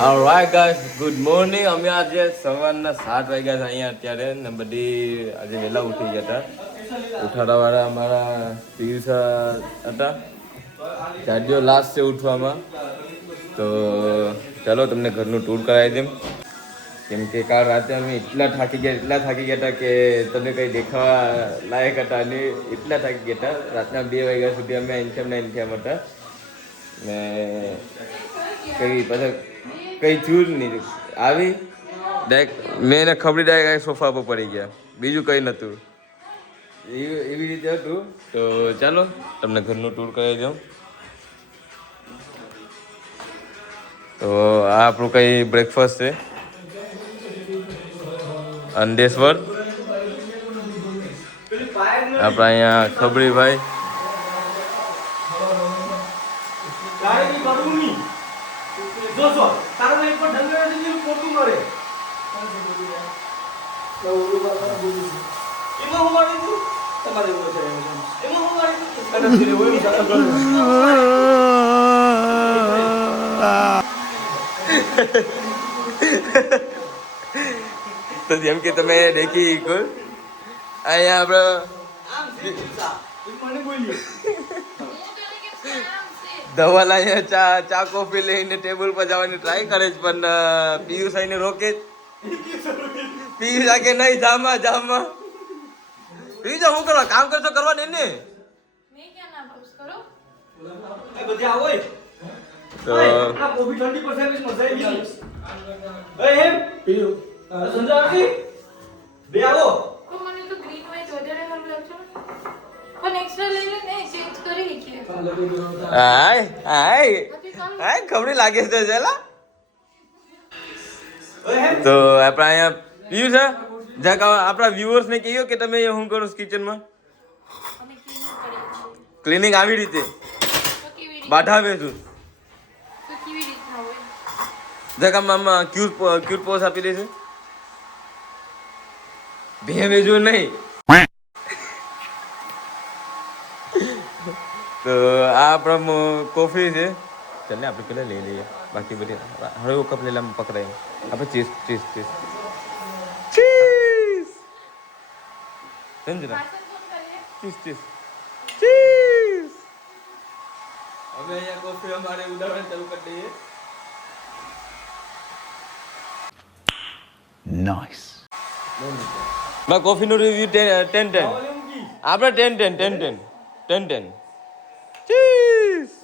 Alright guys, good morning. અમે આજે સવારના 7 વાગ્યા છે અહીંયા અત્યારે ને બધી આજે વહેલા ઉઠી ગયા હતા. ઉઠાડવાવાળા અમારા પિયુષ હતા. જાડિયો લાસ્ટ છે ઉઠવામાં. તો ચાલો તમને ઘરનું ટૂર કરાવી દેમ. કેમ કે કાલ રાતે અમે એટલા થાકી ગયા હતા કે તમને કંઈ દેખાવા લાયક હતા અને એટલા થાકી ગયા હતા. રાતના 2 વાગ્યા સુધી અમે એન્થેમ હતા ને કઈ પછી કઈ થયું જ નહીં. આવી ડાયરેક્ટ મેં એને ખબરી ડાયરેક્ટ સોફા પર પડી ગયા, બીજું કંઈ નહોતું. એવી રીતે હતું. તો ચાલો તમને ઘરનું ટૂર કરાવી દઉં. તો આ આપણું કંઈ બ્રેકફાસ્ટ છે, અંદેશ્વર. આપણા અહીંયા ખબરીભાઈ તો જેમ કે તમે દેખી અહીંયા આપણે ધવલ અહીંયા ચા કોફી લઈને ટેબલ પર જવાની ટ્રાય કરે છે, પણ પિયુષ આઈને રોકે જ. પિયુષ આગે નહીં, જામા પિયુષ શું કરવા કામ કરશો કરવા દે ને. ખબરી લાગે છે ચલા. તો આપણા અહીંયા પિયુષ આપણા વ્યુઅર્સ ને કહ્યું કે તમે શું કરો કિચનમાં ક્લિનિંગ આવી રીતે બાઢાવે છું. જગામાં ક્યુટ પોઝ આપી દેશે. ભેવેજો નહીં. તો આ આપણો કોફી છે. ચાલ ને આપણે પેલા લઈ લઈએ, બાકી બધી હવે કપ લેલા પકડાય. આપણે ચીઝ સંજના ચીઝ હવે અહીંયા કોફી અમારે ઉડાવવાનું ચાલુ કરી દઈએ. નાઈસ. કોફી નો રિવ્યુ 10 આપણે 10 ચીઝ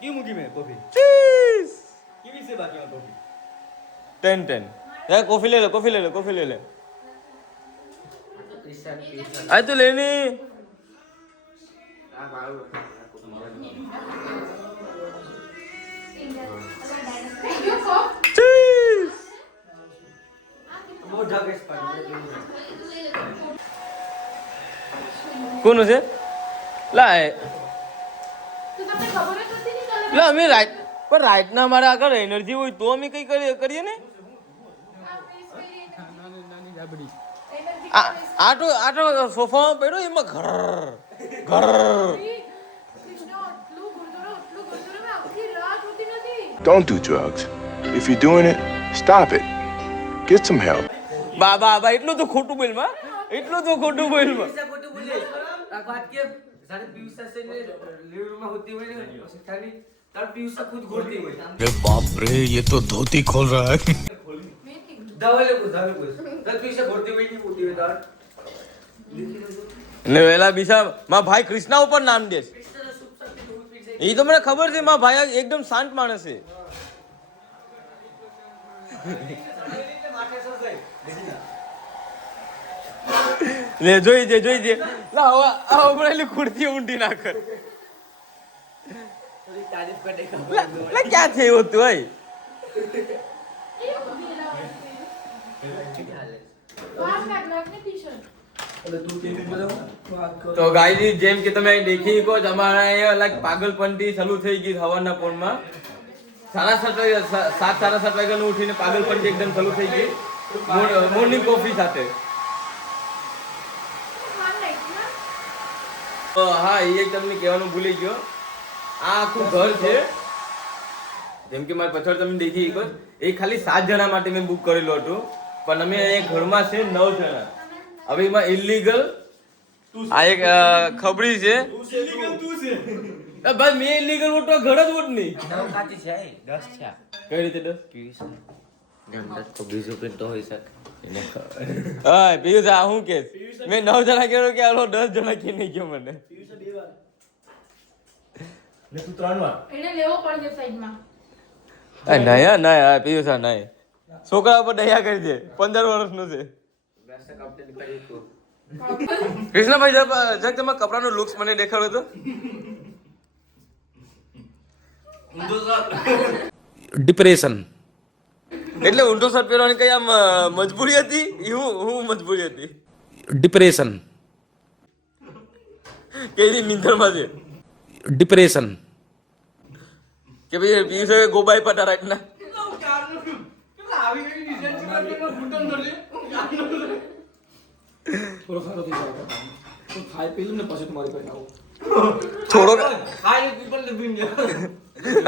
क्यों मुकी में कॉफी ચીઝ किवी से बाकी में कॉफी 10 यार कॉफी ले ले आए तो लेनी चीज बहुत ढाके कौन है ला ला અમે રાઈટ પર રાઈટ ના મારા આગળ એનર્જી હોય તો અમે કઈ કરીએ ને. આટો સોફામાં પડ્યો એમાં ઘર. Don't do drugs. If you're doing it, stop it. Get some help. બા એટલું તો ખોટું બોલ માં. बात के सारे पीयूष से लिविंग रूम में होती हुई शिक्षानी तब पीयूष से खुद घोड़ती हुई. अरे बाप रे, ये तो धोती खोल रहा है. दवाले को तब पीयूष से घोड़ती हुई नहीं होती हुई दार ને વેલા બીસા માં ભાઈ કૃષ્ણા ઉપર નામ દે. એ તો મને ખબર છે, માં ભાઈ એકદમ શાંત માણસ છે. લે જોઈ જે લા હમણાં ખુરતી ઊંડી ના કર. तारीफ करने का લા ક્યાં થયું હતું ભાઈ. તો ગાઈજી જેમ કે તમે દેખી શકો અમારા અહીંયા લાઈક પાગલપંતી ચાલુ થઈ ગઈ સવારના પોરમાં. 7:30 વાગ્યાનું ઉઠીને પાગલપંતી એકદમ ચાલુ થઈ ગઈ મોર્નિંગ કોફી સાથે. હા એ તમને કહેવાનું ભૂલી ગયો. આ આખું ઘર છે જેમ કે મારી પછાડ તમે દેખી શકો એ ખાલી 7 જણા માટે મેં બુક કરેલું હતું પણ અમે એ ઘરમાં છે 9 જણા. હવે એમાં ઇલીગલ આ એક ખબરી છે ભાઈ મેં ઇલીગલ વોટ તો ઘર જ વોટ નહીં કાચી છે 10 છે કઈ રીતે 10 પીયુષ ગંદા તો બીજું કંઈ તો હોય શકે હા પિયુષ આ હું કે મેં 9 જણા કહેલો કે આલો 10 જણા કે નહીં ગયો મને એને લેવો પડશે સાઈડમાં. નયા નયા પિયુષ આ નયા છોકરા પર દયા કરી દે 15 વર્ષનો છે કૃષ્ણભાઈ જગ તમે કપડાનો લુક્સ મને દેખાડો તો डिप्रेशन એટલે ઊંધો શર્ટ પહેરવાની કઈ આમ મજબૂરી હતી હું મજબૂરી હતી डिप्रेशन કે એની નિંદરમાં છે डिप्रेशन કે ભાઈ પિયુષ ગોબાઈ પટા રાખના થોડો ખારો થઈ જાય તો ખાઈ પી લઉં ને પછી તમારી પાસે આવું થોડો ખાઈ પીપલ ને બીન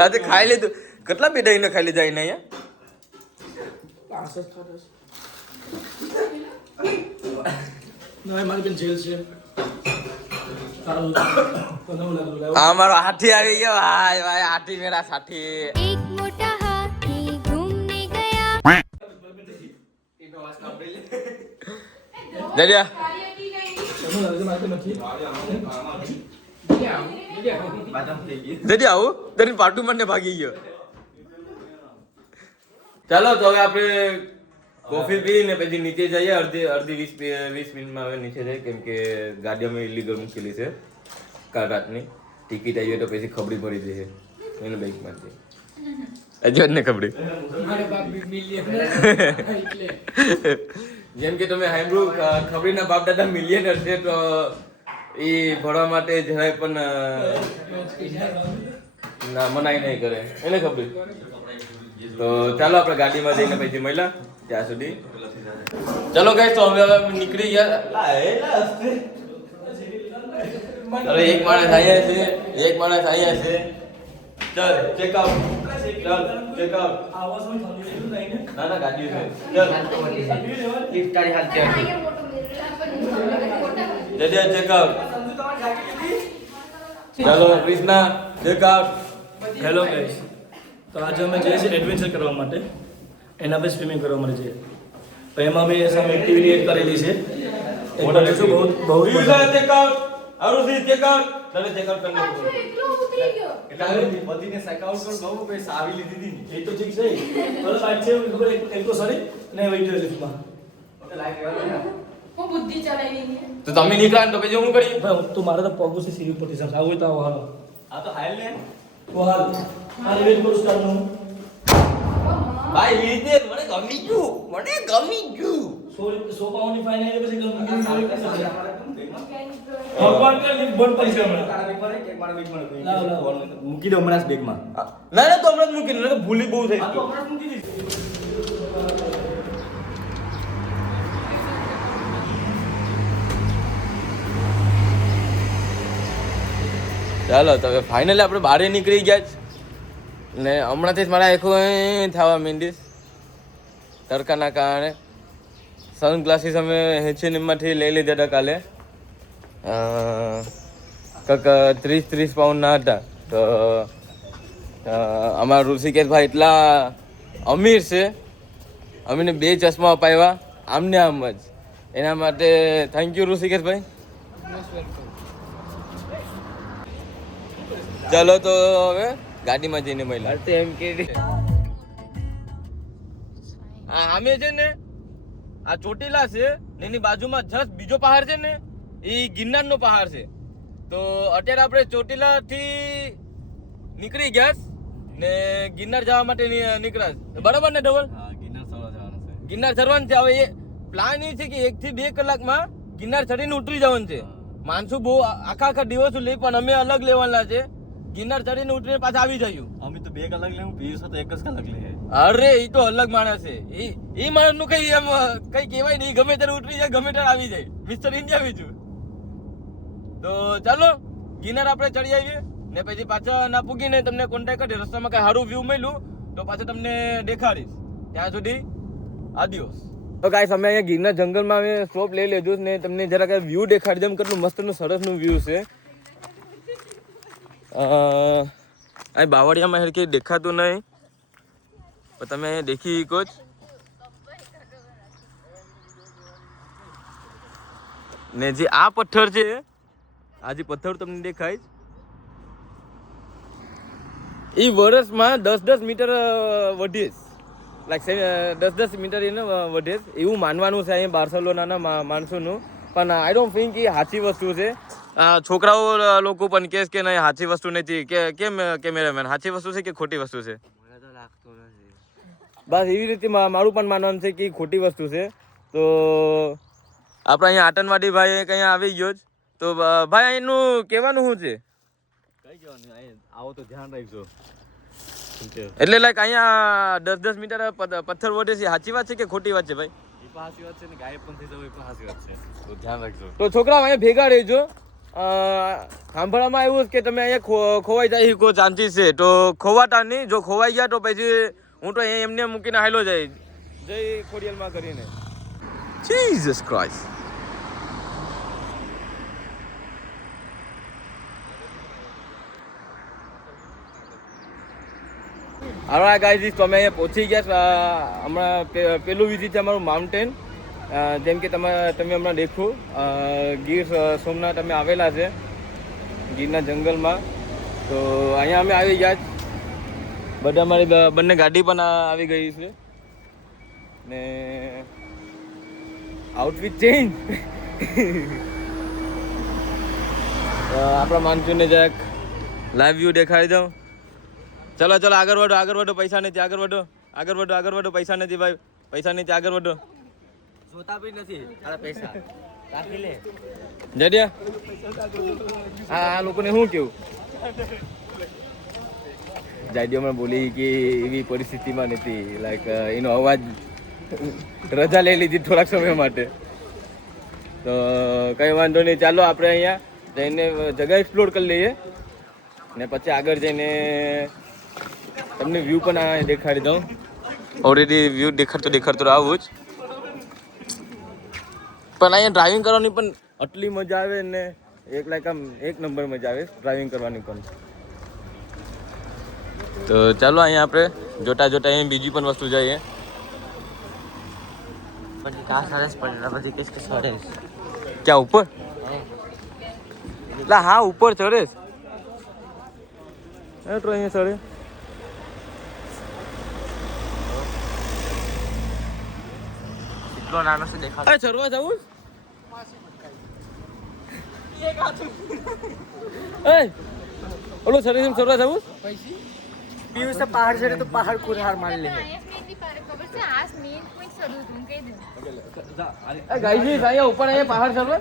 આજે ખાઈ લીધું કેટલા બે દહીં ખાઈ લીધા એને અહીંયા 5 જ ખાતો છે ના મારી બેન જેલ છે સારું બનાવું લાગુ આ મારો હાથી આવી ગયો ભાઈ ભાઈ હાથી મેરા સાથી एक मोटा हाथी घूमने गया જલ્યા કાર્ય કી ગઈ. તમને લાગે મારી નથી જલ્દી આવું તને પાટુ મને ભાગી ગયો ચાલો તો હવે આપણે કોફી પીને પછી નીચે જઈએ અડધી 20 મિનિટમાં હવે નીચે જઈએ કેમ કે ગાડીમાં ઇલીગલ મૂકેલી છે કાલ રાતની ટિકિટ આવી હોય તો પછી ખબરી પડી જશે એને બેંકમાંથી હજુ ને ખબરી મારે બાપ બિગ મિલિયન એટલે જેમ કે તમે સાંભળ્યું ખબરીના બાપ દાદા મિલિયનર છે તો એ ભણવા માટે જરાય પણ ના મનાઈ નહીં કરે એને ખબર તો ચાલો આપણે ગાડીમાં જઈને પછી મળ્યા ત્યાં સુધી ચલો ગાઈસ તો હવે નીકળી ગયા અરે એક માણસ અહીંયા છે એક માણસ અહીંયા છે ચાલ ચેક આઉટ ચાલ ચેક આઉટ આવાજ માં ફામી ગયું નહીં ને ના ના ગાડી છે ચાલ લિફ્ટ તારી હાલ છે અહીંયા ફોટો લેલા પણ ફોટા જલ્દી ચેક આઉટ ચાલો Krishna check out hello guys તો આજે અમે જઈએ છીએ એડવેન્ચર કરવા માટે એના પછી સ્વિમિંગ કરવા માટે જઈએ તો એમાં મેં સમ એક્ટિવિટી એડ કરેલી છે એક બાર જો બહુ બહુ મજા આવે. Check out Arushi check out તને ચેક આઉટ કરને પાછો એકલો ઉતરી ગયો. બધીને સાકાઉટ પર બહુ પૈસા આવી લીધી હતી એ તો ઠીક છે ચલો સાઈડ છે ખબર એક તો સોરી ને વેઇટ લિફ્ટમાં હું બુદ્ધિ ચલાવી ની. તો તમે નીકળ્યા તો પછી હું કરી ભાઈ તો મારે તો પગું છે સીવી પડી જશે આવું તો આવો હાલો આ તો હાલ ને તો હાલ મારે વેઇટ કરું સ્ટાર્ટ નું ભાઈ લીધે મને ગમી ગયું સોરી સો પાઉન્ડની ફાઇન આવી પછી ગમ Organic ભગવાન કે લિફ્ટ બંધ પડી છે હમણાં લાવ, લાવ. મૂકી દો હમણાં બેગમાં ના ના તો હમણાં જ મૂકીને નકર ભૂલી બહુ થઈ ગઈ ચાલો તો હવે ફાઇનલી આપણે બહાર નીકળી ગયા છે ને હમણાંથી જ મારા આખું થવા માંડીશ તડકાના કારણે સનગ્લાસીસ અમે H&Mમાંથી લઈ લીધા હતા કાલે કંઈક 30 પાઉન્ડના હતા તો અમારા ઋષિકેશભાઈ એટલા અમીર છે અમીને 2 ચશ્મા અપાવ્યા આમને આમ જ એના માટે થેન્ક યુ ઋષિકેશભાઈ ચાલો તો હવે ગાડીમાં જઈને મળ્યા એમ કે અમે છે ને આ ચોટીલા છે ને એની બાજુમાં જસ્ટ બીજો પહાડ છે ને એ ગિરનારનો પહાડ છે તો અત્યારે આપણે ચોટીલાથી નીકળી ગયા ને ગિરનાર જવા માટે નીકળ્યા બરાબર ને ડબલ ગિરનાર ચડવાનું છે હવે એ પ્લાન એ છે કે 1 થી 2 કલાકમાં ગિરનાર ચડીને ઉતરી જવાનું છે માણસો બહુ આખા દિવસો લે પણ અમે અલગ લેવાના છે ગિરનાર ચડીને ઉતરીને પાછા આવી જયું અમે તો 2 કલાક લેવું પીયુષ તો 1 જ કલાક લે અરે એ તો અલગ માણસ છે એ માણસ નું કઈ એમ કઈ કહેવાય નહીં ગમે ત્યારે ઉતરી જાય ગમે ત્યારે આવી જાય મિસ્ટર ઇન્ડિયા બીજું તો ચાલો ગિરનાર આપણે ચડી આવીએ ને પછી પાછા ના પૂગીને તમને કોન્ટેક્ટ કરી રસ્તામાં કઈ સારું વ્યૂ મળ્યું તો પાછું તમને દેખાડીશ. ત્યાં સુધી આદિયોસ. તો ગાઈસ અમે અહીંયા ગીરના જંગલમાં અમે સ્ટોપ લઈ લીધું ને તમને જરાક વ્યૂ દેખાડી દઉં કેટલું મસ્તનું સરસનું વ્યૂ છે. અહીં બાવળિયામાં હેરકી દેખાતું નહીં પણ તમે અહીંયા દેખી શકો જ. ને જે આ પથ્થર છે આ જે પથ્થર તમને દેખાય એ વર્ષમાં 10-10 મીટર વધે, લાઈક 10-10 મીટર એને વધે એવું માનવાનું છે અહીંયા બાર્સેલોનાના માણસોનું. પણ આઈ ડોન્ટ થિંક એ સાચી વસ્તુ છે. છોકરાઓ લોકો પણ કહે કે નહીં સાચી વસ્તુ નથી. કે કેમ કેમેરામેન સાચી વસ્તુ છે કે ખોટી વસ્તુ છે? બસ એવી રીતે મારું પણ માનવાનું છે કે ખોટી વસ્તુ છે. તો આપણે અહીંયા આતંકવાદી ભાઈ અહીંયા આવી ગયો જ. તો ભાઈ એનું કહેવાનું શું છે? કઈ કહેવાનું, આવો તો ધ્યાન રાખજો. એટલે લાઈક અહીંયા 10-10 મીટર પથ્થર વધે છે, સાચી વાત છે કે ખોટી વાત છે ભાઈ? એ પણ સાચી વાત છે ને, ગાયબ પણ થઈ જવું એ પણ સાચી વાત છે. તો ધ્યાન રાખજો. તો છોકરાઓ અહીંયા ભેગા રહેજો. સાંભળવામાં આવ્યું કે તમે અહીંયા ખોવાઈ જાય કોઈ ચાન્સીસ છે, તો ખોવાતા નહીં. જો ખોવાઈ ગયા તો પછી હું તો અહીંયા એમને મૂકીને હાલો જાય જય ખોડિયાલમાં કરીને. Jesus Christ. alright guys, તો અમે અહીંયા પહોંચી ગયા. હમણાં પેલું વિઝિટ છે અમારું માઉન્ટેન. જેમ કે તમે હમણાં દેખો ગીર સોમનાથ અમે આવેલા છે ગીરના જંગલમાં. તો અહીંયા અમે આવી ગયા. બધા અમારી બંને ગાડી પણ આવી ગઈ છે ને આઉટફિટ ચેન્જ. આપણા માનસૂનને જરાક લાઈવ વ્યૂ દેખાડી દઉં. ચલો આગળ વધો. પૈસા નથી, આગળ વધો. પૈસા નથી ભાઈ, પૈસા નથી, આગળ વધો. જોતા બી નથી પૈસા રાખી લે. જડિયા આ લોકોને શું કેવું? જાડિયો મને બોલી કે એવી પરિસ્થિતિમાં નથી, લાઈક એનો અવાજ રજા લઈ લીધી થોડાક સમય માટે. તો કઈ વાંધો નહીં, ચાલો આપણે અહીંયા જઈને જગ્યા એક્સપ્લોર કરી લઈએ ને પછી આગળ જઈને તમને વ્યૂ પણ દેખાડી દઉં. ઓલરેડી વ્યૂ દેખાડતો આવું જ. પણ અહીંયા ડ્રાઇવિંગ કરવાની પણ આટલી મજા આવે ને એક નંબર મજા આવે ડ્રાઇવિંગ કરવાની પણ. તો ચાલો અહીંયા આપણે જોતા અહીંયા બીજી પણ વસ્તુ જોઈએ. ક્યાં ઉપર? એટલે હા ઉપર ચડે તો અહીંયા ચડે. એટલો નાનો છે દેખાય. ચડવા જવું ઓલો ચડે છે ચડવા જવું. पीयूष से पहाड़ चढ़े तो पहाड़ को हार मान ले. ગાઈઝ અહીંયા ઉપર અહીંયા પહાડ ચડવા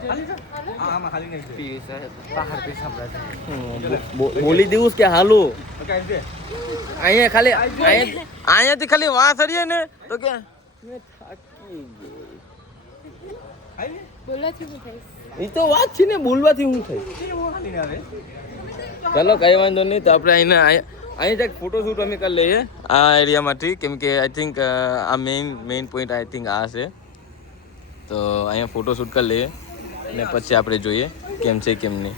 બોલી દેવું કે હાલો. અહીંયા ખાલી અહીંયાથી ખાલી વાં ચડીએ ને તો કે એ તો વાત છે ને, બોલવાથી હું થાય. ચાલો કઈ વાંધો નહીં. તો આપણે અહીંયા જ ફોટોશૂટ અમે કરી લઈએ આ એરિયામાંથી, કેમ કે આઈ થિંક આ મેઇન પોઈન્ટ આઈ થિંક આ છે. તો અહીંયા ફોટોશૂટ કરી લઈએ ને પછી આપણે જોઈએ કેમ છે કેમ નહીં.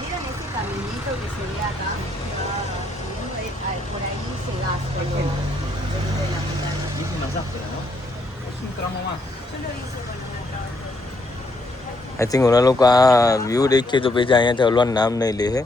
Miren ese caminito que se ve acá, por ahí se gasta de la montaña. Hice más áspera, ¿no? Es un tramo más. Yo lo hice con una trabajadora. I think ઓલા લોકો આ વ્યૂ દેખીએ તો પછી અહીંયાથી ઓલવાનું નામ નહીં લે છે.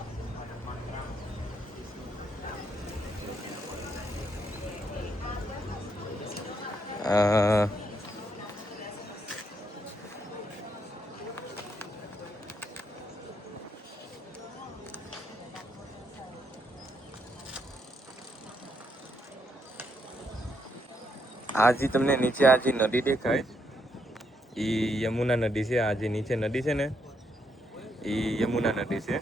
આ જે તમને નીચે આ જે નદી દેખાય એ યમુના નદી છે. આ જે નીચે નદી છે ને એ યમુના નદી છે.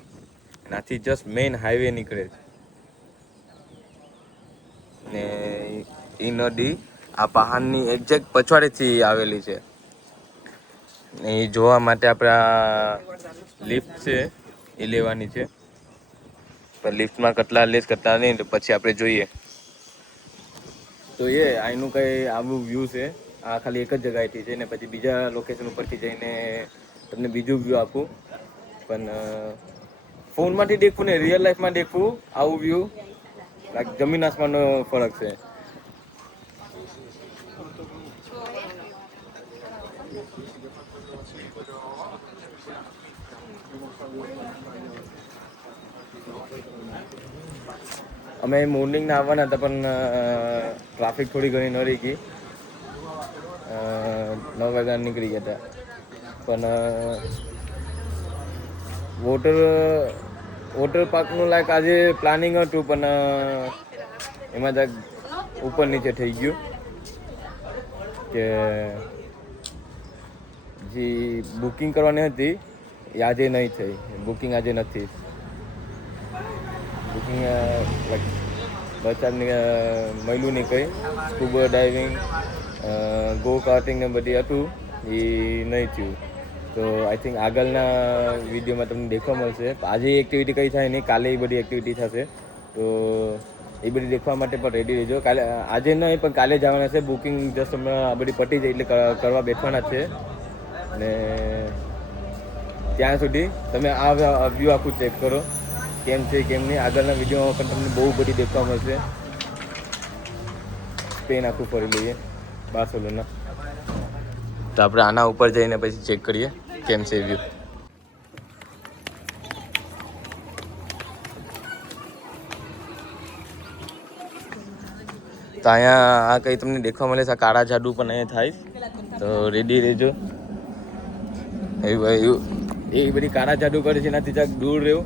એનાથી જસ્ટ મેઇન હાઈવે નીકળે છે ને એ નદી આ પહાડની એક્ઝેક્ટ પછવાડેથી આવેલી છે. એ જોવા માટે આપણે આ લિફ્ટ છે એ લેવાની છે, પણ લિફ્ટમાં કેટલા લેસ કેટલા નહીં તો પછી આપણે જોઈએ. તો એ અહીંનું કંઈ આવું વ્યૂ છે. આ ખાલી એક જ જગ્યાએથી છે ને પછી બીજા લોકેશન ઉપરથી જઈને તમને બીજું વ્યૂ આપું. પણ ફોનમાંથી દેખવું ને રિયલ લાઈફમાં દેખવું આવું વ્યૂ લાઈક જમીન આસમાનનો ફરક છે. અમે મોર્નિંગના આવવાના હતા પણ ટ્રાફિક થોડી ઘણી ન રહી ગઈ. 9 વાગ્યા નીકળી ગયા હતા. પણ વોટર પાર્કનું લાઈક આજે પ્લાનિંગ હતું પણ એમાં જ ઉપર નીચે થઈ ગયું કે જે બુકિંગ કરવાની હતી એ આજે નહીં થઈ. બુકિંગ આજે નથી. બુકિંગ લાઈક બચારની મળ્યું નહીં કંઈ. સ્કૂબા ડાઇવિંગ ગો કાર્ટિંગ ને બધી હતું એ નહીં થયું. તો આઈ થિંક આગળના વિડીયોમાં તમને દેખવા મળશે. આજે એક્ટિવિટી કંઈ થાય નહીં, કાલે એ બધી એક્ટિવિટી થશે. તો એ બધી દેખવા માટે પણ રેડી રહેજો. કાલે આજે નહીં પણ કાલે જવાના છે. બુકિંગ જસ્ટ હમણાં આ બધી પટી જાય એટલે કરવા બેઠવાના છે. ને ત્યાં સુધી તમે આ વ્યૂ આખું ચેક કરો કેમ છે કેમ નહીં. આગળના વિડીયોમાં પણ તમને બહુ બધી દેખવા મળશે. સ્પેન આખું ફરી લઈએ બાર્સેલોના. તો આપણે આના ઉપર જઈને પછી ચેક કરીએ કેમ છે વ્યૂ. તો અહીંયા આ કંઈ તમને દેખવા મળે છે. આ કાળા જાદુ પણ અહીંયા થાય. તો રેડી રહેજો. એ બધી કાળા જાદુ કરે છે એનાથી ચાક દૂર રહ્યો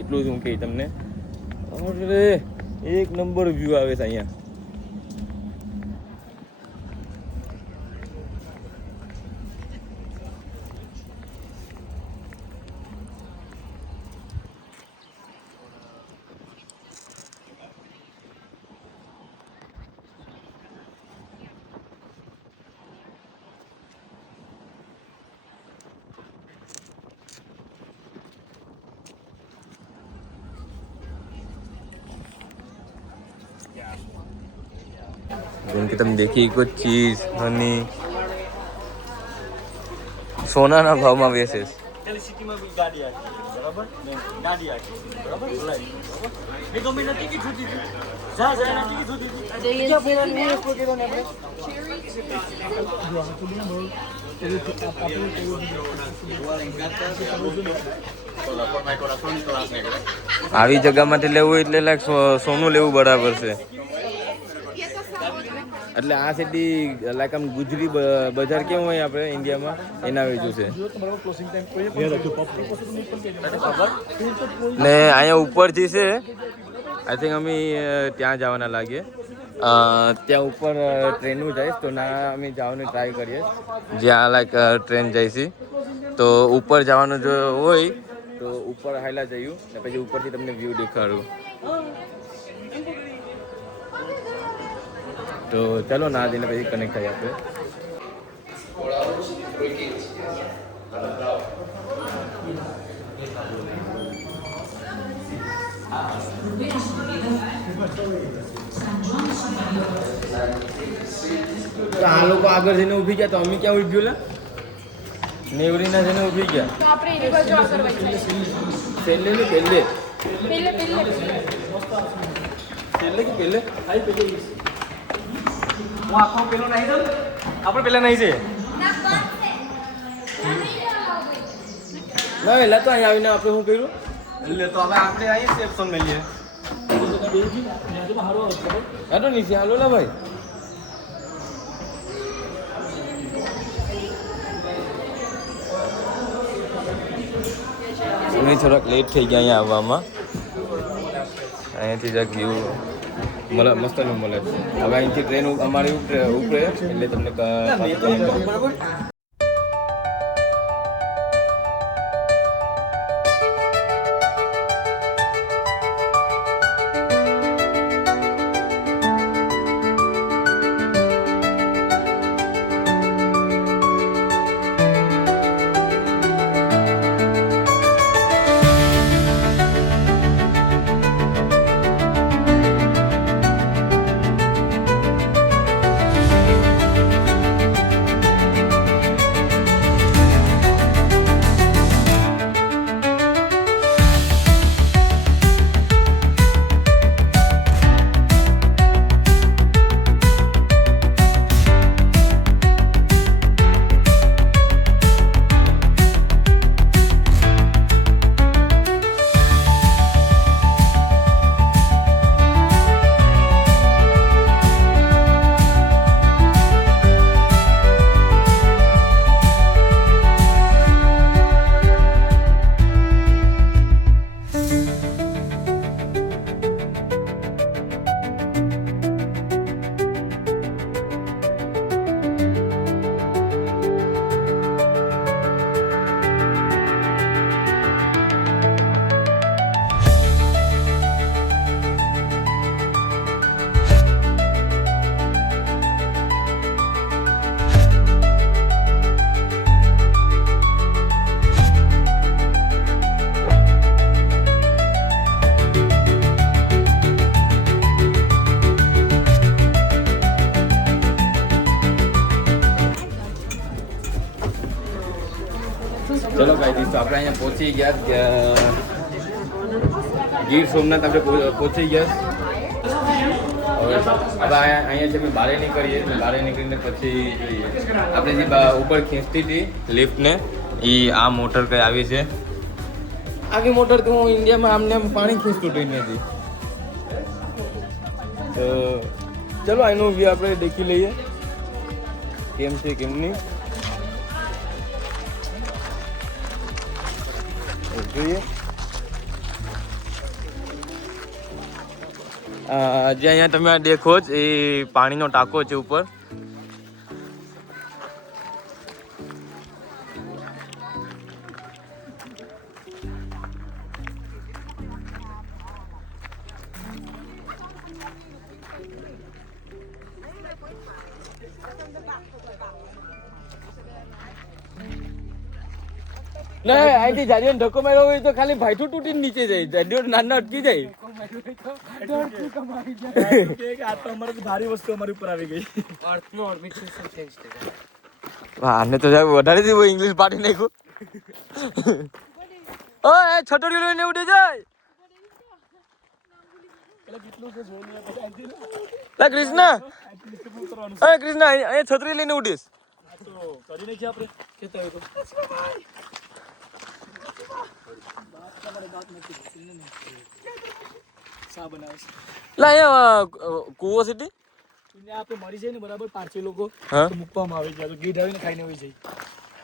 એટલું જ હું કહી તમને. અરે એક નંબર વ્યૂ આવે છે અહીંયા. જેમ કે તમે દેખી કોઈ ચીઝ હની સોનાના ભાવમાં વેચે છે. આવી જગ્યામાંથી લેવું એટલે લાઈક સોનું લેવું બરાબર છે. એટલે આ સીધી લાઈક આમ ગુજરી બજાર કેવું હોય આપણે ઇન્ડિયામાં એના વેચું છે. ને અહીંયા ઉપરથી છે આઈ થિંક અમે ત્યાં જવાના લાગીએ. ત્યાં ઉપર ટ્રેનનું જઈશ તો ના અમે જવાની ટ્રાય કરીએ જ્યાં લાઈક ટ્રેન જાય છે. તો ઉપર જવાનું જો હોય તો ઉપર હાઈલા જયું ને પછી ઉપરથી તમને વ્યૂ દેખાડું. તો ચાલો ના જઈને પછી કનેક્ટ થાય આપણે. આ લોકો આગળ જઈને ઊભી ગયા તો અમે ક્યાં ઉભી ગયું? નેવરીના જઈને ઊભી ગયા. તો આપણે એની બાજુ આગળ વધીએ. છેલ્લે ને પહેલે પહેલે છેલ્લે કે પહેલે હું આખો પેલો નહીં દઉં. આપણે પેલા નહીં છે. ના એટલે તો અહીંયા આવીને આપણે શું કર્યું એટલે તો હવે આપણે અહીં સેફ ઝોન મળીએ. હા તો નીચે હાલો ના ભાઈ. અમે થોડાક લેટ થઈ ગયા અહીંયા આવવામાં. અહીંયાથી જરાક વ્યૂ મળે મસ્તનું મળે. હવે અહીંથી ટ્રેન અમારી ઉપરે એટલે તમને બરાબર. ચલો ગાઈસ, તો આપણે અહીંયા પહોંચી ગયા ગીર સોમનાથ આપણે પહોંચી ગયા. હવે અહીંયા છે બહાર નીકળીએ, બહાર નીકળીને પછી જોઈએ આપણે જે ઉપર ખેંચતી હતી લિફ્ટને, એ આ મોટર કઈ આવી છે. આખી મોટર તો હું ઇન્ડિયામાં આમને પાણી ખેંચતું ટ્રેન નથી. તો ચલો એનું વ્યૂ આપણે દેખી લઈએ કેમ છે કેમ નહીં જોઈએ. જે અહીંયા તમે દેખો જ એ પાણીનો ટાંકો છે ઉપર. ના અહીંથી જાડીઓ ધક્કો માર્યો હોય તો ખાલી ભાઈઠું તૂટીને નીચે જાય, જાડીઓ નાના અટકી જાય. આ તો અમારે ભારી વસ્તુ અમારી ઉપર આવી ગઈ. અર્થનું ઓર્બિટ સિસ્ટમ ચેન્જ થઈ જાય. આને તો વધારે થી ઇંગ્લિશ પાડી નાખ્યું. ઓય છોટરી લઈને ઉડી જાય. કૃષ્ણ, અરે કૃષ્ણ અહીંયા છત્રી લઈને ઉડીશ. કરીને છે આપણે કેતા હોય તો શા બનાવે છે લા અહીંયા કુવો સિટી આપણે મરી જાય ને બરાબર 5 લોકો હા મૂકવામાં આવે છે, તો ગીટ આવીને ખાઈને હોય છે.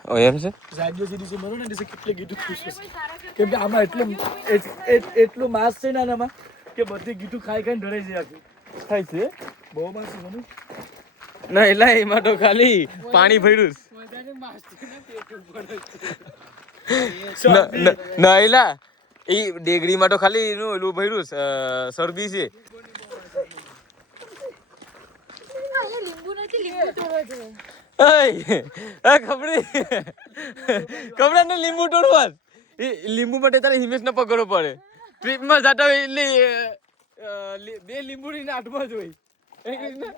ઓ એમ છે. રાજ્ય સીધી છે મરો ને એટલે કેટલે ગીટું ખુશ છે, કેમ કે આમાં એટલું માંસ છે ને આનામાં કે બધી ગીટું ખાઈ ખાઈને ઢળે છે. આખી થાય છે બહુ માંસ છે મને. ના એલા એમાં તો ખાલી પાણી ભર્યું ના એલા એ ડેગડીમાં તો ખાલી એનું એલું ભર્યું શરદી છે. કપડા ને લીંબુ તોડવા એ લીંબુ માટે તારે હિમેશ ને પકડવો પડે. ટ્રીપમાં જતા હોય એટલે 2 લીંબુ ની આઠમાં જ હોય.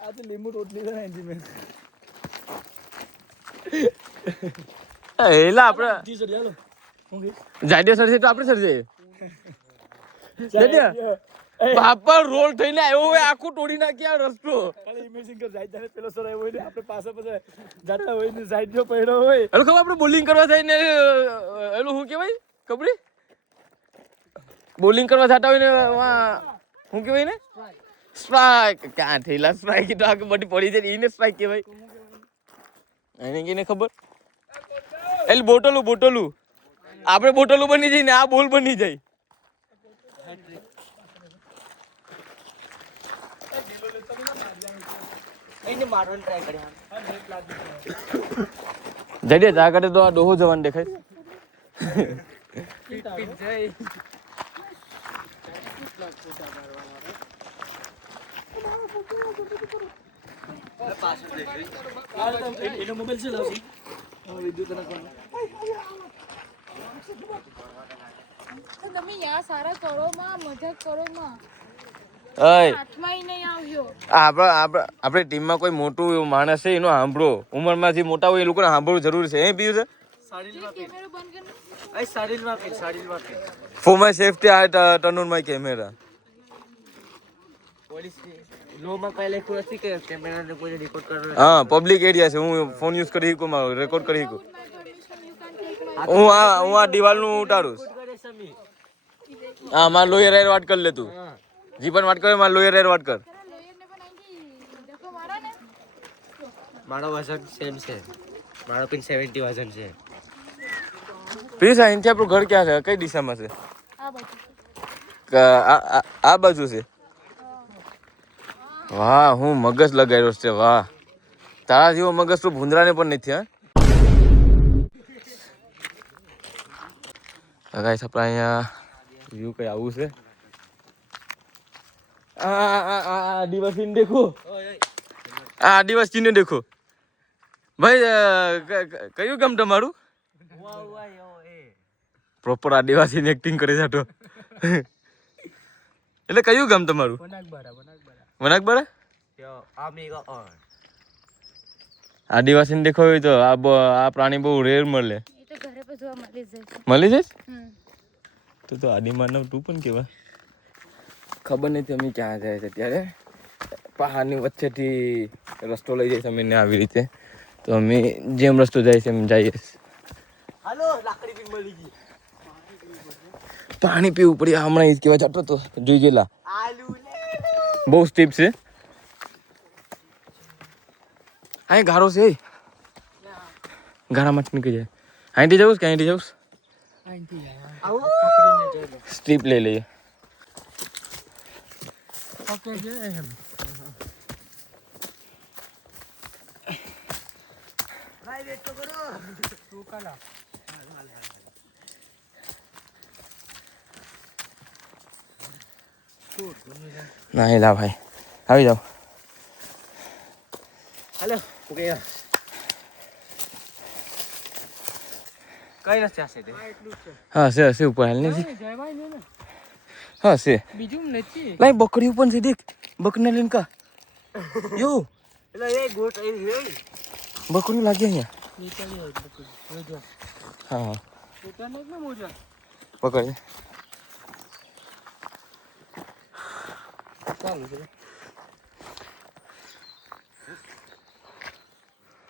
આ તો લીંબુ રોટલી છે ને એની મેં એલા આપણે જી સર ચાલો હું ગઈ જાડિયો સર છે તો આપણે સર જઈએ. જાડિયા બાપા રોલ થઈને આવ્યો હોય આખું તોડી નાખી આ રસ્તો. ખાલી ઇમેજિન કર જાય ત્યારે પેલો સર આવ્યો હોય ને આપણે પાસે પછી જાતા હોય ને સાઈડ જો પડ્યો હોય એનું ખબર આપણે બોલિંગ કરવા થઈને એલું શું કહેવાય કબડી બોલિંગ કરવા જતા હોય ને શું કહેવાય ને સ્ટ્રાઇક. ક્યાં થયેલા સ્ટ્રાઇક તો આખી બધી પડી જાય એને સ્ટ્રાઇક કહેવાય. એને કઈને ખબર એટલે બોટલું આપણે બોટલું બની જાય ને આ બોલ બની જાય. જડે જા કરે તો આ ડોહો જવાન દેખાય. એનો મોબાઈલ છે લાવશે વિદ્યુત નાખવાનો. તમે યા સારા કરો માં મજાક કરો માં હાથમાં નહીં આવ્યો. આપણે ટીમમાં કોઈ મોટું માણસ છે એનો સાંભળો. ઉંમરમાં જે મોટા હોય એ લોકોને સાંભળવું જરૂરી છે. એ પીયું છે કેમેરો બંધ કર. એ સાડીલમાં for my safety I turn on my camera. Police લોમાં કઈ લખ્યું નથી કે કેમેરાને કોઈ રેકોર્ડ કરવાનો. હા પબ્લિક એરિયા છે. હું ફોન યુઝ કરી શકું, રેકોર્ડ કરી શકું. હું આ દિવાલનું ઉતારું. હા મારા લોયર યાર વાત કરી લે તું. જી પણ વાત કરે મારા લોયર યાર વાત કર. મારો વજન સેમ છે, મારો પણ 70 વજન છે. પ્લીઝ અહીંથી આપણું ઘર ક્યાં છે? કઈ દિશામાં છે? આ બાજુ છે. વાહ હું મગજ લગાવ્યો છે. વાહ તારા જેવો મગજ તો ભૂંદરાને પણ નથી. હા ગાઈસ આપણે અહીંયા વ્યૂ કઈ આવું છે. આદિવાસીને દેખો, આદિવાસીને દેખો. ભાઈ કયું ગામ તમારું? પ્રોપર આદિવાસીની એક્ટિંગ કરે છે તો. એટલે કયું ગામ તમારું? વનાકબારા. આદિવાસીને દેખો હોય તો આ પ્રાણી બહુ રેર મળે. એ તો ઘરે પર તો મળી જશે. મળી જઈશ હમ. તો આદિમાનવ તું પણ કેવા ખબર નથી અમે ક્યાં જાય છે ત્યારે પહાડની વચ્ચેથી રસ્તો લઈ જઈશ અમે આવી રીતે તો અમે જેમ રસ્તો જાય છે એમ જઈએ હાલો લાકડી બી મળી ગઈ પાણી પીવું પડે હમણાં એ જ કહેવા જતો તો જોઈ ગયેલા આલુ ને બહુ સ્ટીપ છે અહીં ગારો છે ગારામાંથી નીકળી જાય અહીંથી જવું કે અહીંથી જવું સ્ટીપ લઈ લઈએ ભાઈ વેટ તો કરો ના લા ભાઈ આવી જાઓ હાલો ઓકે કઈ નથી આ સાઈડે હા છે ઉપર હાલ નહીં હા છે બીજું નથી. લાઈ બકરી પણ છે દેખ બકરીને લઈને કા યો એટલે એ ગોટ એ રે બકરી લાગી અહીંયા હા પકડ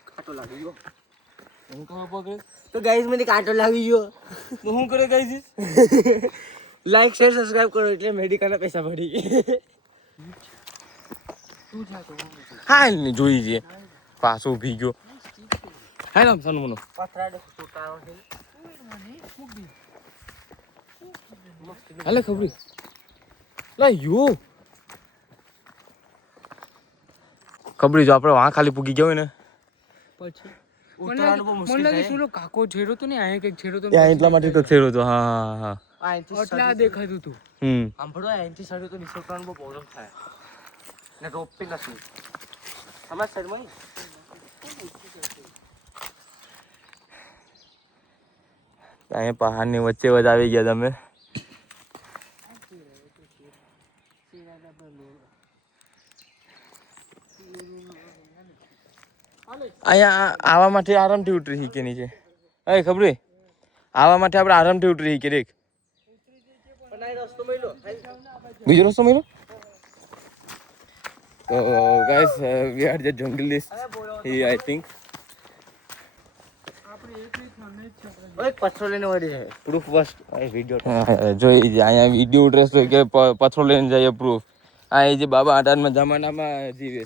કાંટો લાગી ગયો હું તો પકડ તો ગાઈસ મને કાંટો લાગી ગયો તો હું કરે ગાઈસ લાઈક શેર સબસ્ક્રાઇબ કરો એટલે મેડિકલના પૈસા ભરી હાલ ને જોઈ છે પાછો ઊભી ગયો હાલ આમ સનમનો પથરાડે છોટાવો છે હાલે ખબરી લા યો ખબરી જો આપણે વાં ખાલી પૂગી ગયો હોય ને પછી ઉતરવાનું બહુ મુશ્કેલ મને લાગે થાય સુલો કાકો છેડો તો નહીં આયા કંઈક છેડો તો ત્યાં એટલા માટે તો ખેડો તો હા હા હા એટલા દેખાતું હતું. સાંભળો એન્ટી સાઈડ તો નીચે ઉતરવાનું બહુ પ્રોબ્લેમ થાય ને રોપ પી નથી અમારા સાઈડમાં અહીંયા પહાડની વચ્ચે વચ આવી ગયા તમે અહીંયા આવા માટે આરામથી ઉતરી શીખે નીચે અરે ખબરી આવા માટે આપણે આરામથી ઉતરી શીખે દેખ પણ આ રસ્તો મળ્યો બીજો રસ્તો મળ્યો તો guys we are the junglist he I think ઓય પથરો લઈને વળી જાય પ્રૂફ બસ આ વિડિયો જોઈ અહીંયા વિડીયો ઉતરસ તો કે પથરો લઈને જઈએ પ્રૂફ આ એ જે બાબા આટાના જમાનામાં જીવે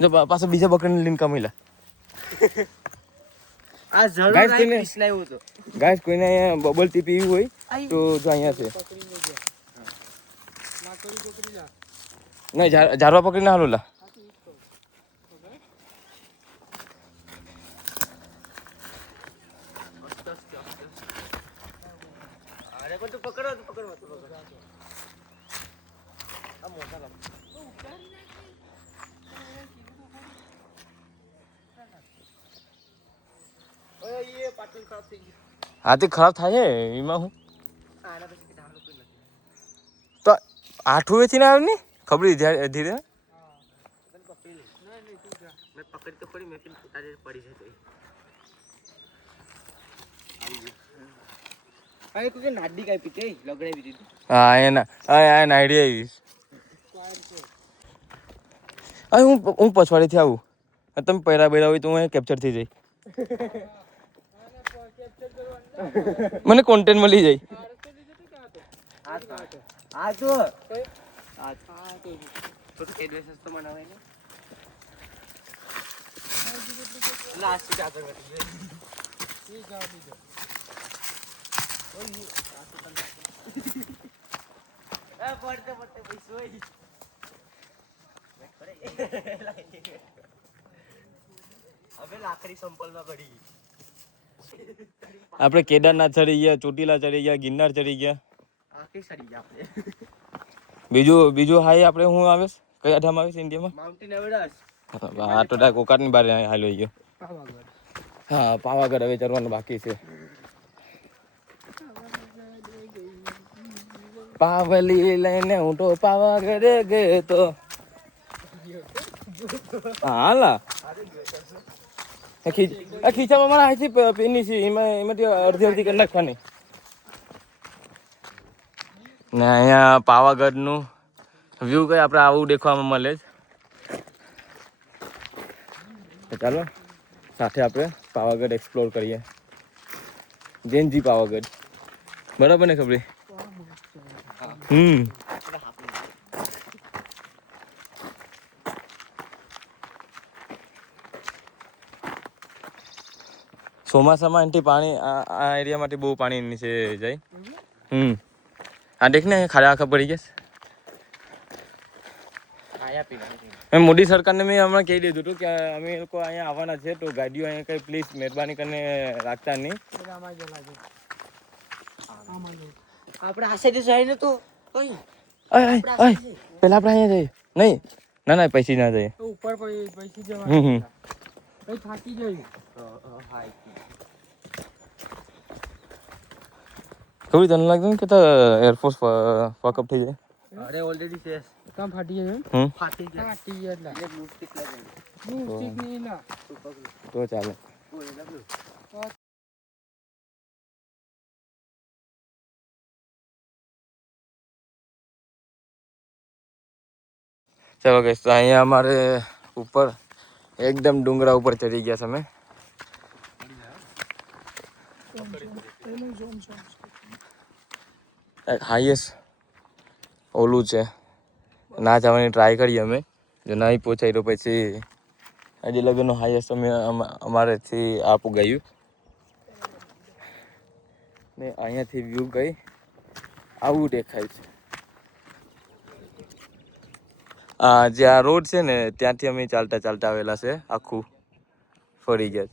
જો પાછો બીજા બકરીને લઈને કમેલા આ ઝડો Guys, ના કોઈને- પીસ લાવ્યો હતો ગાઈસ કોઈને અહીંયા બબલ ટી પીવી હોય તો જો અહીંયા છે નહીં ઝાડવા પકડીને હાલો લા અરે પણ તું પકડો તું પકડો તું પકડો આ મોટા લાગ ઓય એ પાટલ ખરાબ થઈ ગઈ હાથી ખરાબ થાય છે એમાં હું આના પછી ધાનો કોઈ નથી તો આઠું વેચીને આવે ને ખબરી ધીરે તને પકડી લે નહીં તું જા મેં પકડી તો પડી મેં પણ તારે પડી છે તો અરે તું કે નાડી કાઈ પીતે લગડાવી દીધું હા એના આઈડિયા આવીશ હવે હું પછવાડીથી આવું તમે પહેરા બેરા હોય તો હું કેપ્ચર થઈ જાય મને કોન્ટેન્ટ મળી જાય આ તો થોડું એડવેન્ચર તો મનાવાય ને લાસ્ટ સીટ આગળ વધી પડતે પડતે પૈસો હવે લાકડી સંપલમાં પડી ગઈ આપણે કેદારનાથ ચડી ગયા ચોટીલા ચડી ગયા ગિરનાર ચડી ગયા આખી સડી ગયા આપણે બીજું હાઈ આપણે હું આવે કયા ધામ આવે છે ઇન્ડિયામાં માઉન્ટેન એવરેસ્ટ આ તો ડાયરેક્ટ કોકારની બારે હાલ્યો ગયો હા પાવાગઢ હવે ચડવાનું બાકી છે પાવલી લઈને હું તો પાવાગઢ ગયો તો હાલા ખીચામાં મારા હાથી પેની છે એમાંથી અડધી કરી નાખવાની. ને અહીંયા પાવાગઢનું વ્યૂ કઈ આપણે આવું દેખવામાં મળે જ. તો ચાલો સાથે આપણે પાવાગઢ એક્સપ્લોર કરીએ. જૈનજી પાવાગઢ બરાબર ને ખબરી? ચોમાસામાં એન્ટી પાણી આ એરિયામાંથી બહુ પાણી નીચે જાય. આ દેખ ને ખાડા આખા પડી ગયા. મોદી સરકારને મેં હમણાં કહી દીધું હતું કે અમે લોકો અહીંયા આવવાના છે તો ગાડીઓ અહીંયા કંઈ પ્લીઝ મહેરબાની કરીને રાખતા નહીં. આપણે આ સાઈડ જઈને તો પેલા આપણે અહીંયા જઈએ. નહીં ના ના પૈસા ના જઈએ ઉપર પૈસી જવા થાકી જઈએ. કવિ તને લાગતું કે તો એરફોર્સ ફકઅપ થઈ જાય? અરે ઓલરેડી છે કામ ફાટી જાય. ફાટી જાય એટલે બ્લુ સ્ટિક નહીં ના તો ચાલે. ચાલો ગાઈસ, તો અહીંયા અમારે ઉપર એકદમ ડુંગરા ઉપર ચડી ગયા છે અમે. હાઈએસ્ટ ઓલું છે, ના જવાની ટ્રાય કરીએ અમે. જો નહીં પહોંચાય તો પછી હજી લગનનો હાઈએસ્ટ અમે અમારેથી આપું ગયું ને અહીંયાથી વ્યૂ ગઈ આવું દેખાય છે. જે આ રોડ છે ને ત્યાંથી અમે ચાલતા ચાલતા આવેલા છે, આખું ફરી ગયા.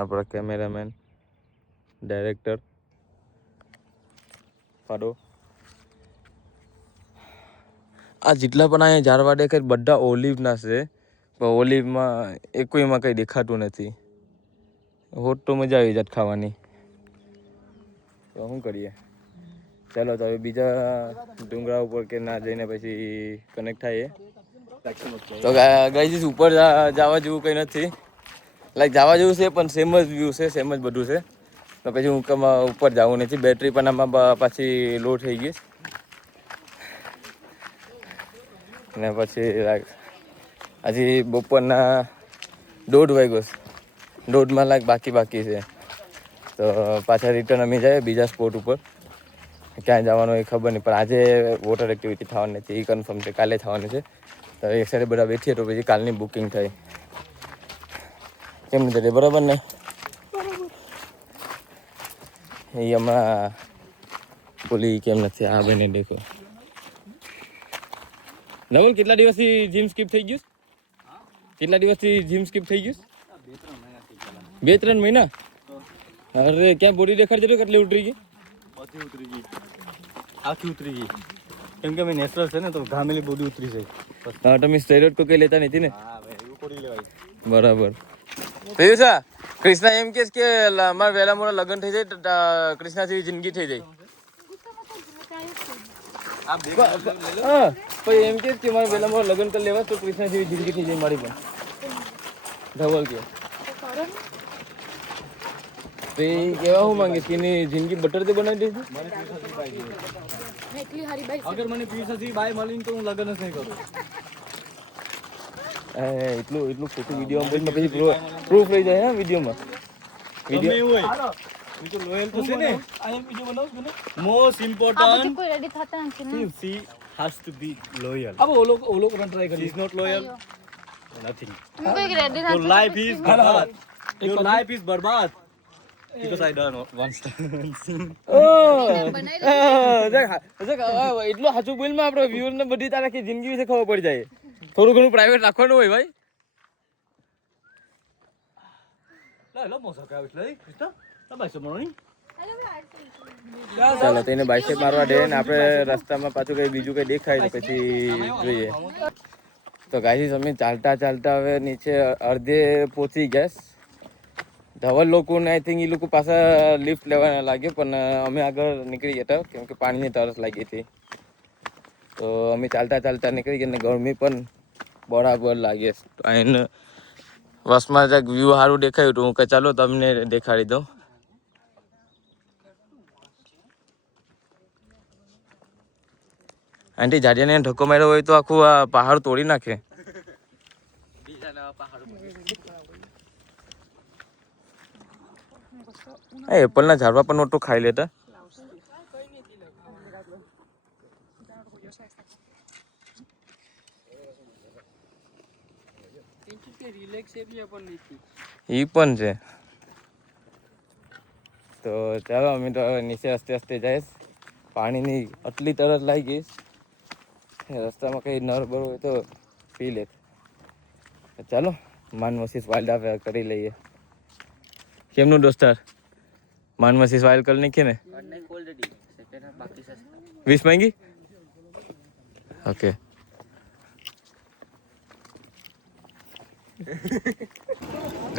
આપણા કેમેરામેન ડાયરેક્ટર ફાડો. આ જેટલા પણ અહીંયા ઝાડવા દેખાય બધા ઓલિવના છે, પણ ઓલિવમાં એકોઈમાં કંઈ દેખાતું નથી. હોટ તો મજા આવી જાત ખાવાની. તો શું કરીએ? ચાલો તો હવે બીજા ડુંગરા ઉપર કે ના જઈને પછી કનેક્ટ થાય. તો ગાઈસ ઉપર જવા જેવું કંઈ નથી. લાઈક જવા જેવું છે પણ સેમ જ વ્યૂ છે, સેમ જ બધું છે. તો પછી હું ઉપર જવું નથી. બેટરી પણ આમાં પાછી લો થઈ ગઈ ને પછી લાઈક હજી બપોરના 1:30 વાગ્યો છે. 1:30માં લાઈક બાકી છે. તો પાછા રિટર્ન અમે જાય બીજા સ્પોટ ઉપર. ક્યાં જવાનું એ ખબર નહીં, પણ આજે વોટર એક્ટિવિટી થવાની નથી એ કન્ફર્મ છે. કાલે થવાની છે. તો એક સાથે બધા બેઠીએ તો પછી કાલની બુકિંગ થાય. કેમ નથી થતી? બરાબર ને? એ હમણાં બોલી કેમ નથી? આ બને દેખો. નવલ કેટલા દિવસથી જીમ સ્કીપ થઈ ગયું? કેટલા દિવસથી જીમ સ્કીપ થઈ ગયું? 2-3 મહિના. અરે ક્યાં બોડી દેખાડતી તો કેટલી ઉતરી ગઈ? બધી ઉતરી ગઈ, આખી ઉતરી ગઈ. કેમ કે મેં નેચરલ છે ને તો ઘામેલી બોડી ઉતરી જાય. હા, તમે સ્ટેરોઇડ કોઈ લેતા નથી ને? હા ભાઈ, એવું કરી લેવાય. બરાબર. પીયુષા, કૃષ્ણા એમ કે અમારે વહેલા મોડા લગ્ન થઈ જાય તો કૃષ્ણાથી જિંદગી થઈ જાય. હા, પછી એમ કે મારે વહેલા મોડા લગ્ન કરી લેવા તો કૃષ્ણાથી જિંદગી થઈ જાય મારી પણ. ધવલ કે તો એ કહેવા હું માંગે કે એની જિંદગી બટરથી બનાવી દઈશું. અગર મને પીયુષાથી બાય મળીને તો હું લગ્ન જ નહીં કરું. એટલું ખોટું વિડીયોમાં પછી પ્રૂફ રહી જાય. હા, વિડીયોમાં ગમે એવું હોય હું તો લોયલ તો છે ને. આ એમ વિડીયો બનાવું છું ને. મોસ્ટ ઇમ્પોર્ટન્ટ કોઈ રેડી થતા નથી ને. she has to be loyal. अब वो लोग रन ट्राई करिए. She is not loyal. Nothing. તમે કોઈ રેડી Your life is बर्बाद. Your life is बर्बाद. Because I done once. એટલું સાચું બોલમાં આપણે વ્યુઅર ને બધી તારા જિંદગી વિશે ખબર પડી જાય. થોડું ઘણું પ્રાઇવેટ રાખવાનું હોય ભાઈ. લો મોસો કાવ એટલે ક્રિસ્ટા બાઈસો મારવાની. ચાલો તેને બાઇસેપ મારવા દે ને આપણે રસ્તામાં પાછું કઈ બીજું કઈ દેખાય તો પછી જોઈએ. તો ગાઈસ અમે ચાલતા ચાલતા હવે નીચે અડધે પહોંચી ગયા. ધવલ લોકોને આઈ થિંક એ લોકો પાછા લિફ્ટ લેવાના લાગે, પણ અમે આગળ નીકળી ગયા હતા કેમ કે પાણીની તરસ લાગી હતી. તો અમે ચાલતા ચાલતા નીકળી ગયા ને ગરમી પણ બરાબર લાગે. અહીં બસમાં જ્યાં વ્યૂ સારું દેખાયું હતું, હું કે ચાલો તમને દેખાડી દઉં. આંટી જાડિયાને ધક્કો માર્યો હોય તો આખું આ પહાડ તોડી નાખે. એપલના ઝાડવા પણ નહોતું ખાઈ લેતા. ઈ પણ છે. તો ચાલો અમે તો નીચે હસતે હસતે જઈશ. પાણીની આટલી તરસ લાગી ગઈ, રસ્તામાં કંઈ નર બર હોય તો પી લે. ચાલો માનવસીસ વાઇલ્ડ આવે કરી લઈએ. કેમનું દોસ્તાર? માનવસીસ વાઇલ્ડ કરી નાખીએ ને? 20 માંગી? ઓકે.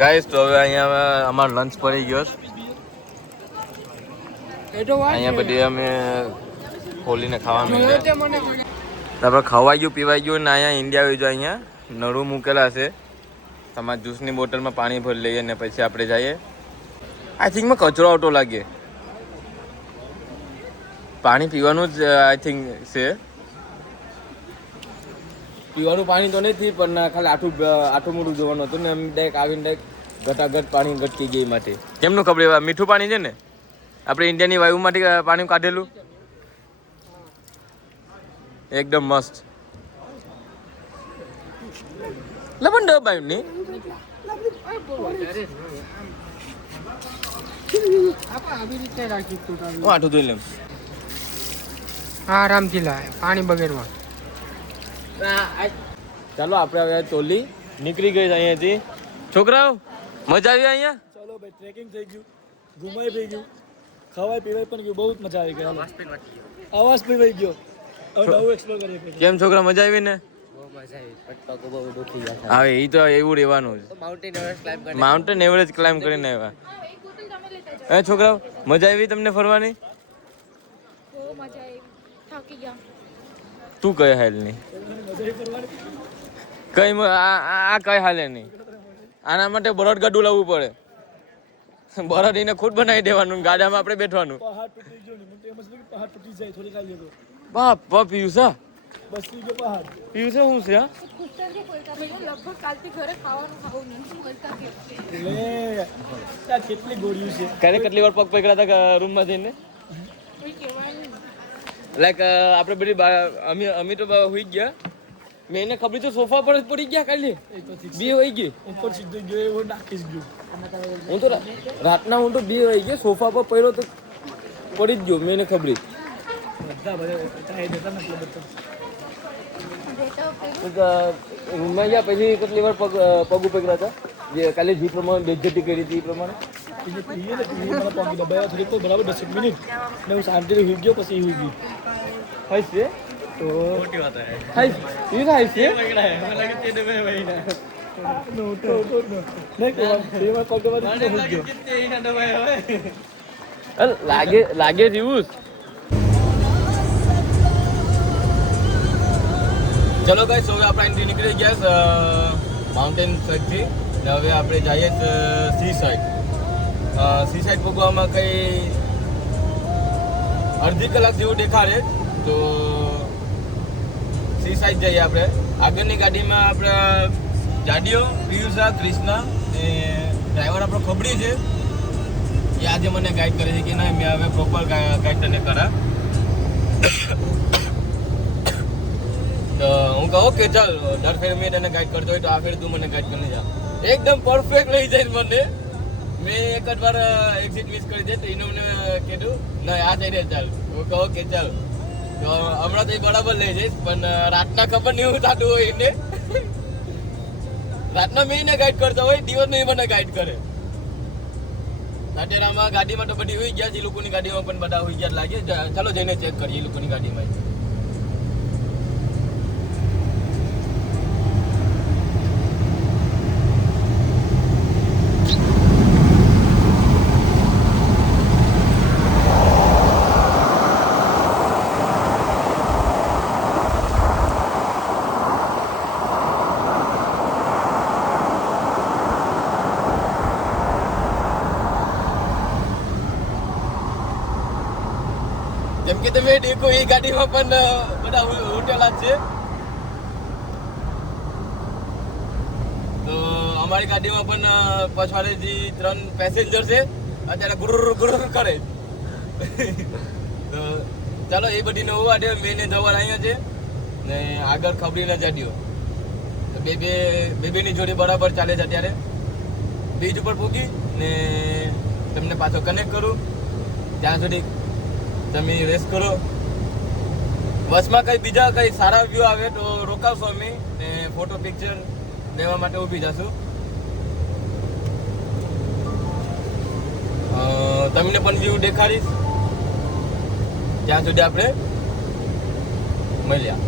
ગાઈસ તો હવે અહીંયા અમારો લંચ પડી ગયો. અહીંયા બધી અમે ખોલીને ખાવા માંડ્યા. તારપર ખવાઈ ગયું પીવાઈ ગયું ને અહીંયા ઇન્ડિયા આવી જાય. અહીંયા નળું મૂકેલા છે. તમારા જ્યુસની બોટલમાં પાણી ભરી લઈએ ને પછી આપણે જઈએ. આઈ થિંકમાં કચરો આવતો લાગે. પાણી પીવાનું જ આઈ થિંક છે. પીવાનું પાણી તો નથી, પણ ખાલી આઠું મોઢું જોવાનું હતું ને એમ ડાયરેક્ટ આવીને ડાયરેક્ટ ઘટાઘટ પાણી ઘટકી ગઈ માટે. કેમનું ખબર? મીઠું પાણી છે ને, આપણે ઇન્ડિયાની વાયુમાંથી પાણી કાઢેલું, એકદમ મસ્ત. લબન ડબાય ની આઠું ધોઈ લેમ આરામથી લાય પાણી બગેડવા. ચાલો આપણે હવે ચોલી નીકળી ગઈ છે અહીંયાથી. છોકરાઓ મજા આવી અહીંયા? ચાલો ભાઈ, ટ્રેકિંગ થઈ ગયું, ઘુમાઈ થઈ ગયું, ખવાય પીવાય પણ ગયું, બહુ જ મજા આવી ગઈ. આવાજ પીવાઈ ગયો. હવે નવું એક્સપ્લોર કરીએ. કેમ છોકરા, મજા આવી ને? હા, એ તો એવું રહેવાનું છે. માઉન્ટેન એવરેજ ક્લાઇમ્બ કરીને આવ્યા. હે છોકરાઓ, મજા આવી તમને ફરવાની? બહુ મજા આવી, થાકી ગયા. તું કઈ હાલ નહીં, કઈ આ કઈ હાલે નહીં. આના માટે બળદ ગાડું લાવવું પડે. બળદ એને ખુદ બનાવી દેવાનું, ગાડામાં આપણે બેઠવાનું. પહાડ તૂટી ગયો ને, મને એમ જ કે પહાડ તૂટી જાય થોડી ખાલી તો બાપ પિયુષા, બસ થઈ ગયો પહાડ. પિયુષા શું છે? લગભગ કાલથી ઘરે ખાવું નથી મળતા. લે આ કેટલી ગોળીઓ છે. ક્યારે કેટલી વાર પગ પકડ્યા હતા રૂમમાં જઈને? લાઈક આપણે બધી અમે તો હોઈ ગયા. મેં એને ખબર તો સોફા પર પડી ગયા કાલે, બે વહી ગઈ ઉપર સીધો ગયો એવો નાખી જ ગયો. હું તો રાતના હું તો બે વહી ગયો, સોફા પર પડ્યો તો પડી જ ગયો. મેં એને ખબર રૂમમાં ગયા પછી કેટલી વાર પગ પકડ્યા હતા, જે કાલે જે પ્રમાણે બેજ્જતી કરી હતી એ પ્રમાણે. બરાબર 10 મિનિટ ને હું શાંતિથી હુઈ ગયો, પછી હુઈ ગયો. હાઈ છે તો હાઈ એ હાઈ છે. લાગે જેવું. ચલો ગાઈસ, હવે આપણે અહીંથી નીકળી ગયા માઉન્ટેન સાઈડથી ને હવે આપણે જઈએ સી સાઈડ. સી સાઈડ પહોંચવામાં કંઈ અડધી કલાક જેવું દેખાડે. તો સી સાઈડ જઈએ આપણે. આગળની ગાડીમાં આપણા જાડીઓ, પિયુષા, ક્રિષ્ના ને ડ્રાઈવર આપણો ખબડી છે. એ આજે મને ગાઈડ કરે છે કે ના મેં હવે પ્રોપર ગાઈડ તને કરા. તો હું કહું કે ચાલ દર ફેર મેં તને ગાઈડ કરતો હોય તો આ ફેર તું મને ગાઈડ કરીને જા. એકદમ પરફેક્ટ લઈ જાય મને. મેં એક જ વાર એક્ઝિટ મિસ કરી દે તો એને મને કીધું ના આ જઈ રહ્યા ચાલ. હું કહું કે ચાલ. તો હમણાં તો એ બરાબર લઈ જઈશ, પણ રાતના ખબર નહીં હું થતું હોય એને. રાતના મેં એને ગાઈડ કરતા હોય, દિવસનો એ મને ગાઈડ કરે. અત્યારે આમાં ગાડીમાં તો બધી હોઈ ગયા છે, એ લોકોની ગાડીમાં પણ બધા હોઈ ગયા લાગે. ચાલો જઈને ચેક કરીએ એ લોકોની ગાડીમાં. જેમ કે તમે દેખો એ ગાડીમાં પણ બધા હોટેલા જ છે. તો અમારી ગાડીમાં પણ પછવાડેથી 3 પેસેન્જર છે. અત્યારે ગુરુર ગુરુર કરે. તો ચાલો એ બધી નવું આડે મેને જવા અહીંયા છે ને આગળ ખબરી ના જાડ્યો. બેની જોડે બરાબર ચાલે છે. અત્યારે બીજ ઉપર પૂગી ને તમને પાછો કનેક્ટ કરું. ત્યાં સુધી તમે રેસ્ટ કરો. બસમાં કઈ બીજા કઈ સારા વ્યૂ આવે તો રોકાવશો અમે ને ફોટો પિક્ચર લેવા માટે ઊભી જશું. તમને પણ વ્યૂ દેખાડીશ. ત્યાં સુધી આપણે મળ્યા.